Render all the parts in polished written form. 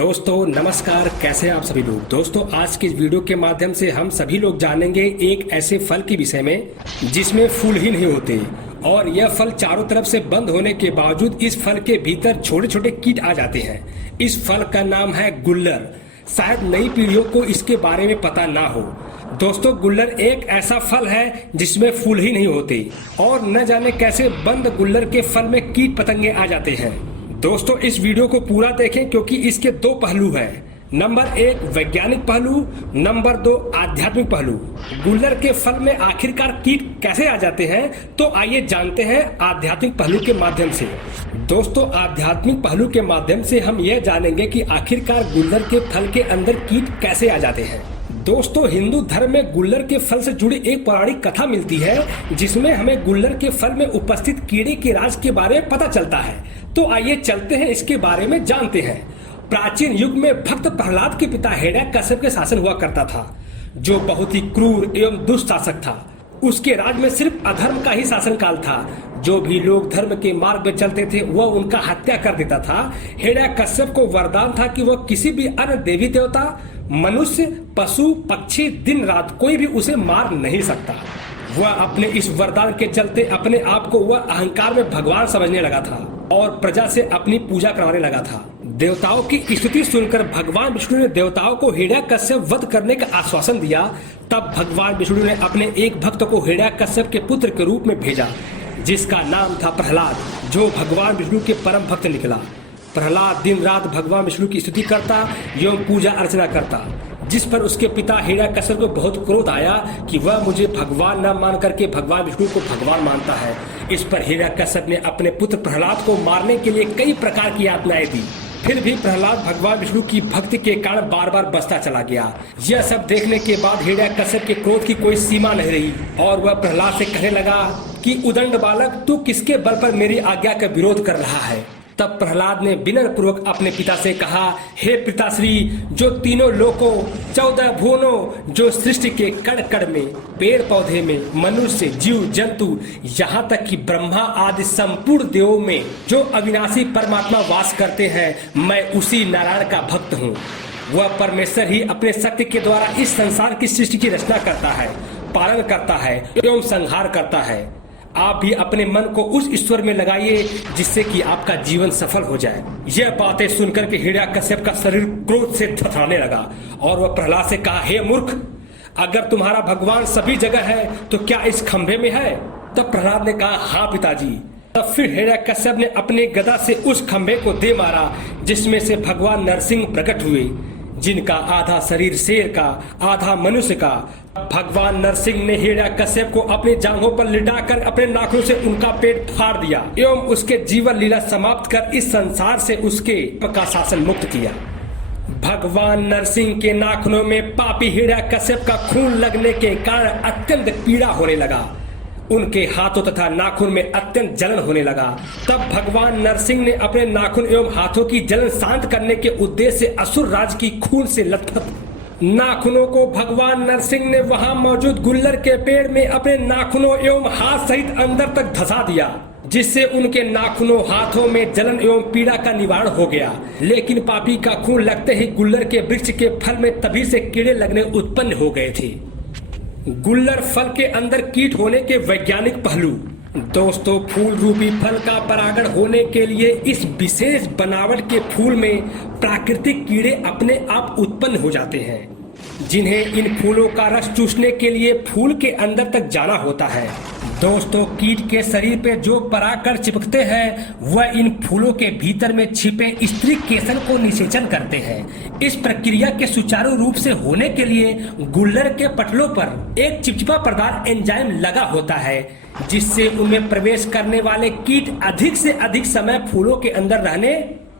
दोस्तों नमस्कार, कैसे हैं आप सभी लोग। दोस्तों आज की इस वीडियो के माध्यम से हम सभी लोग जानेंगे एक ऐसे फल के विषय में जिसमें फूल ही नहीं होते और यह फल चारों तरफ से बंद होने के बावजूद इस फल के भीतर छोटे छोटे कीट आ जाते हैं। इस फल का नाम है गुल्लर। शायद नई पीढ़ियों को इसके बारे में पता ना हो। दोस्तों गुल्लर एक ऐसा फल है जिसमें फूल ही नहीं होते और न जाने कैसे बंद गुल्लर के फल में कीट पतंगे आ जाते हैं। दोस्तों इस वीडियो को पूरा देखें क्योंकि इसके दो पहलू हैं। नंबर 1 वैज्ञानिक पहलू, नंबर 2 आध्यात्मिक पहलू। गुल्लर के फल में आखिरकार कीट कैसे आ जाते हैं, तो आइए जानते हैं आध्यात्मिक पहलू के माध्यम से। दोस्तों आध्यात्मिक पहलू के माध्यम से हम यह जानेंगे कि आखिरकार गुल्लर के फल के अंदर कीट कैसे आ जाते हैं। दोस्तों हिंदू धर्म में गुल्लर के फल से जुड़ी एक पौराणिक कथा मिलती है जिसमें हमें गुल्लर के फल में उपस्थित कीड़े के राज के बारे में पता चलता है। तो आइए चलते हैं इसके बारे में जानते हैं। प्राचीन युग में भक्त प्रहलाद के पिता हिरण्यकश्यप के शासन हुआ करता था, जो बहुत ही क्रूर एवं दुष्ट शासक था। उसके राज में सिर्फ अधर्म का ही शासनकाल था। जो भी लोग धर्म के मार्ग में चलते थे वह उनका हत्या कर देता था। हिरण्यकश्यप को वरदान था कि वह किसी भी अन्य देवी देवता, मनुष्य, पशु, पक्षी, दिन रात कोई भी उसे मार नहीं सकता। वह अपने इस वरदान के चलते अपने आप को वह अहंकार में भगवान समझने लगा था और प्रजा से अपनी पूजा करवाने लगा था। देवताओं की स्तुति सुनकर भगवान विष्णु ने देवताओं को हिरण्यकश्यप वध करने का आश्वासन दिया। तब भगवान विष्णु ने अपने एक भक्त को हिरण्यकश्यप के पुत्र के रूप में भेजा, जिसका नाम था प्रहलाद, जो भगवान विष्णु के परम भक्त निकला। प्रहलाद दिन रात भगवान विष्णु की स्तुति करता एवं पूजा अर्चना करता, जिस पर उसके पिता हिरण्यकश्यप को बहुत क्रोध आया कि वह मुझे भगवान न मान करके भगवान विष्णु को भगवान मानता है। इस पर हिरण्यकश्यप ने अपने पुत्र प्रहलाद को मारने के लिए कई प्रकार की यातनाएं दी। फिर भी प्रहलाद भगवान विष्णु की भक्ति के कारण बार बार बचता चला गया। यह सब देखने के बाद हिरण्यकश्यप के क्रोध की कोई सीमा नहीं रही और वह प्रहलाद से कहने लगा कि उदंड बालक, तू किसके बल पर मेरी आज्ञा का विरोध कर रहा है। तब प्रहलाद ने विनय पूर्वक अपने पिता से कहा, हे पिताश्री, जो तीनों लोकों 14 भुवनों, जो सृष्टि के कण कण में, पेड़ पौधे में, मनुष्य, जीव जंतु, यहाँ तक कि ब्रह्मा आदि संपूर्ण देवों में जो अविनाशी परमात्मा वास करते हैं, मैं उसी नारायण का भक्त हूँ। वह परमेश्वर ही अपने शक्ति के द्वारा इस संसार की सृष्टि की रचना करता है, पालन करता है एवं संहार करता है। आप भी अपने मन को उस ईश्वर में लगाइए जिससे कि आपका जीवन सफल हो जाए। यह बातें सुनकर के हिरण्यकश्यप का शरीर क्रोध से थरथराने लगा और वह प्रहलाद से कहा, हे मूर्ख, अगर तुम्हारा भगवान सभी जगह है तो क्या इस खंभे में है? तब प्रहलाद ने कहा, हाँ पिताजी। तब फिर हिरण्यकश्यप ने अपने गदा से उस खंभे को दे मारा, जिसमें से भगवान नरसिंह प्रकट हुए, जिनका आधा शरीर शेर का, आधा मनुष्य का। भगवान नरसिंह ने हिरण्यकश्यप को अपनी जांघों पर लिटाकर अपने नाखूनों से उनका पेट फाड़ दिया एवं उसके जीवन लीला समाप्त कर इस संसार से उसके का शासन मुक्त किया। भगवान नरसिंह के नाखूनों में पापी हिरण्यकश्यप का खून लगने के कारण अत्यंत पीड़ा होने लगा। उनके हाथों तथा नाखून में अत्यंत जलन होने लगा। तब भगवान नरसिंह ने अपने नाखून एवं हाथों की जलन शांत करने के उद्देश्य से असुर राज की खून से लथपथ नाखूनों को भगवान नरसिंह ने वहां मौजूद गुल्लर के पेड़ में अपने नाखूनों एवं हाथ सहित अंदर तक धंसा दिया, जिससे उनके नाखूनों, हाथों में जलन एवं पीड़ा का निवारण हो गया। लेकिन पापी का खून लगते ही गुल्लर के वृक्ष के फल में तभी से कीड़े लगने उत्पन्न हो गए थे। गुल्लर फल के अंदर कीट होने के वैज्ञानिक पहलू। दोस्तों फूल रूपी फल का परागण होने के लिए इस विशेष बनावट के फूल में प्राकृतिक कीड़े अपने आप उत्पन्न हो जाते हैं, जिन्हें इन फूलों का रस चूसने के लिए फूल के अंदर तक जाना होता है। दोस्तों कीट के शरीर पे जो परागकण चिपकते हैं वह इन फूलों के भीतर में छिपे स्त्री केसर को निषेचन करते हैं। इस प्रक्रिया के सुचारू रूप से होने के लिए गुल्लर के पटलों पर एक चिपचिपा पदार्थ एंजाइम लगा होता है, जिससे उनमें प्रवेश करने वाले कीट अधिक से अधिक समय फूलों के अंदर रहने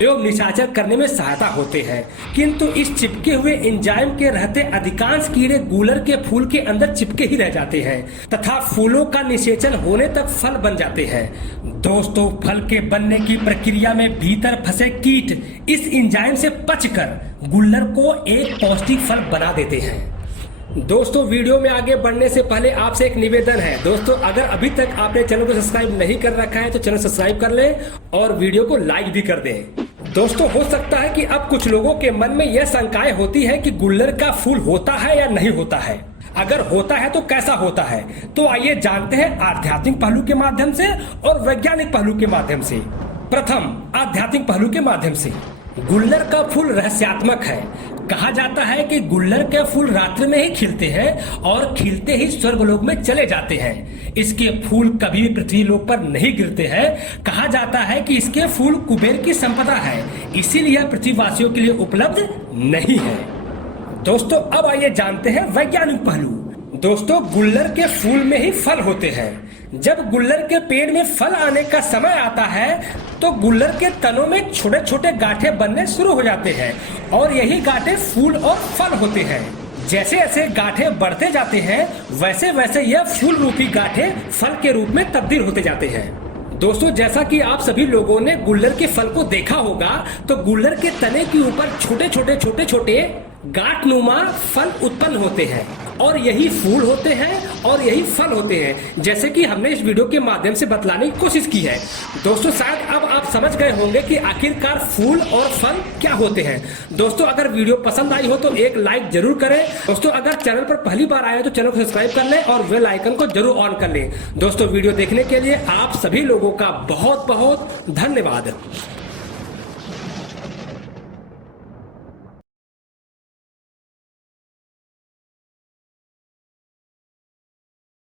एवं निशाचर करने में सहायता होते हैं। किंतु इस चिपके हुए एंजाइम के रहते अधिकांश कीड़े गुल्लर के फूल के अंदर चिपके ही रह जाते हैं तथा फूलों का निषेचन होने तक फल बन जाते हैं। दोस्तों फल के बनने की प्रक्रिया में भीतर फंसे कीट इस एंजाइम से पचकर गुल्लर को एक पौष्टिक फल बना देते हैं। दोस्तों वीडियो में आगे बढ़ने से पहले आपसे एक निवेदन है। दोस्तों अगर अभी तक आपने चैनल को सब्सक्राइब नहीं कर रखा है तो चैनल सब्सक्राइब कर लें और वीडियो को लाइक भी कर दें। दोस्तों हो सकता है कि अब कुछ लोगों के मन में यह शंकाएं होती है कि गुल्लर का फूल होता है या नहीं होता है। अगर होता है तो कैसा होता है, तो आइए जानते हैं आध्यात्मिक पहलू के माध्यम से और वैज्ञानिक पहलू के माध्यम से। प्रथम आध्यात्मिक पहलू के माध्यम से। गुल्लर का फूल रहस्यात्मक है। कहा जाता है कि गुल्लर के फूल रात्रि में ही खिलते हैं और खिलते ही स्वर्गलोक में चले जाते हैं। इसके फूल कभी भी पृथ्वी लोक पर नहीं गिरते हैं। कहा जाता है कि इसके फूल कुबेर की संपदा है, इसीलिए यह पृथ्वीवासियों के लिए उपलब्ध नहीं है। दोस्तों अब आइए जानते हैं वैज्ञानिक पहलू। दोस्तों गुल्लर के फूल में ही फल होते हैं। जब गुल्लर के पेड़ में फल आने का समय आता है तो गुल्लर के तनों में छोटे छोटे गांठें बनने शुरू हो जाते हैं और यही गांठें फूल और फल होते हैं। जैसे जैसे गांठें बढ़ते जाते हैं वैसे वैसे यह फूल रूपी गांठें फल के रूप में तब्दील होते जाते हैं। दोस्तों जैसा कि आप सभी लोगों ने गुल्लर के फल को देखा होगा, तो गुल्लर के तने के ऊपर छोटे छोटे गांठ नुमा फल उत्पन्न होते हैं और यही फूल होते हैं और यही फल होते हैं, जैसे कि हमने इस वीडियो के माध्यम से बतलाने की कोशिश की है। दोस्तों शायद अब आप समझ गए होंगे कि आखिरकार फूल और फल क्या होते हैं। दोस्तों अगर वीडियो पसंद आई हो तो एक लाइक जरूर करें। दोस्तों अगर चैनल पर पहली बार आए तो चैनल को सब्सक्राइब कर लें और बेल आइकन को जरूर ऑन कर लें। दोस्तों वीडियो देखने के लिए आप सभी लोगों का बहुत बहुत धन्यवाद।